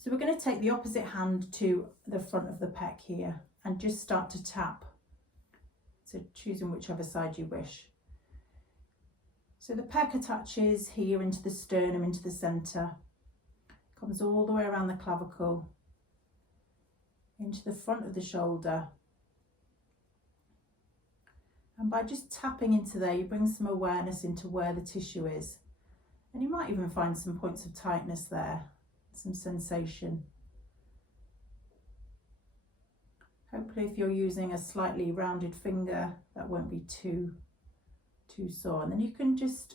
So we're going to take the opposite hand to the front of the pec here and just start to tap. So choosing whichever side you wish. So the pec attaches here into the sternum, into the centre, comes all the way around the clavicle, into the front of the shoulder. And by just tapping into there, you bring some awareness into where the tissue is. And you might even find some points of tightness there, some sensation. Hopefully if you're using a slightly rounded finger, that won't be too sore. And then you can just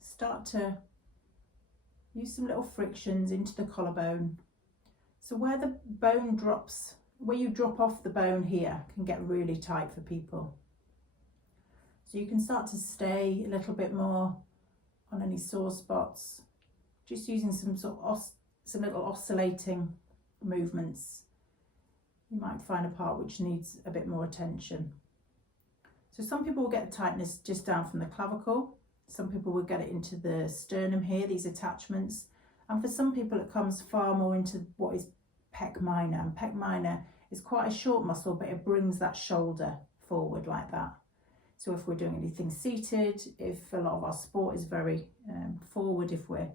start to use some little frictions into the collarbone. So where the bone drops, where you drop off the bone here, can get really tight for people. So you can start to stay a little bit more on any sore spots, just using some some little oscillating movements. You might find a part which needs a bit more attention. So some people will get tightness just down from the clavicle. Some people will get it into the sternum here, these attachments. And for some people it comes far more into what is pec minor. And pec minor is quite a short muscle, but it brings that shoulder forward like that. So if we're doing anything seated, if a lot of our sport is very forward, if we're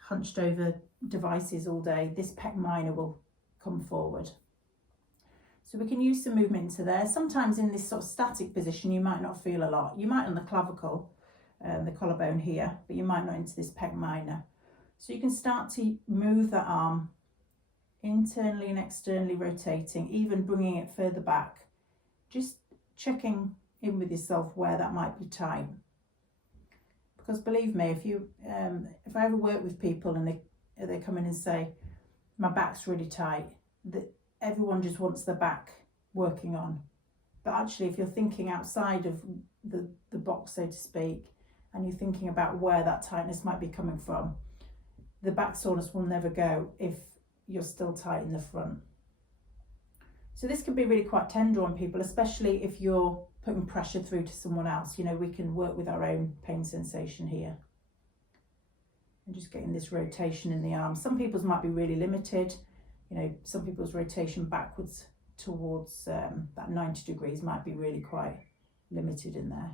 hunched over devices all day, this pec minor will come forward. So we can use some movement into there. Sometimes in this sort of static position, you might not feel a lot. You might on the clavicle, the collarbone here, but you might not into this pec minor. So you can start to move that arm internally and externally rotating, even bringing it further back. Just checking in with yourself where that might be tight. Because believe me, if I ever work with people and they come in and say, my back's really tight, that everyone just wants the back working on. But actually, if you're thinking outside of the box, so to speak, and you're thinking about where that tightness might be coming from, the back soreness will never go if you're still tight in the front. So this can be really quite tender on people, especially if you're putting pressure through to someone else. You know, we can work with our own pain sensation here. And just getting this rotation in the arm. Some people's might be really limited. You know, some people's rotation backwards towards that 90 degrees might be really quite limited in there.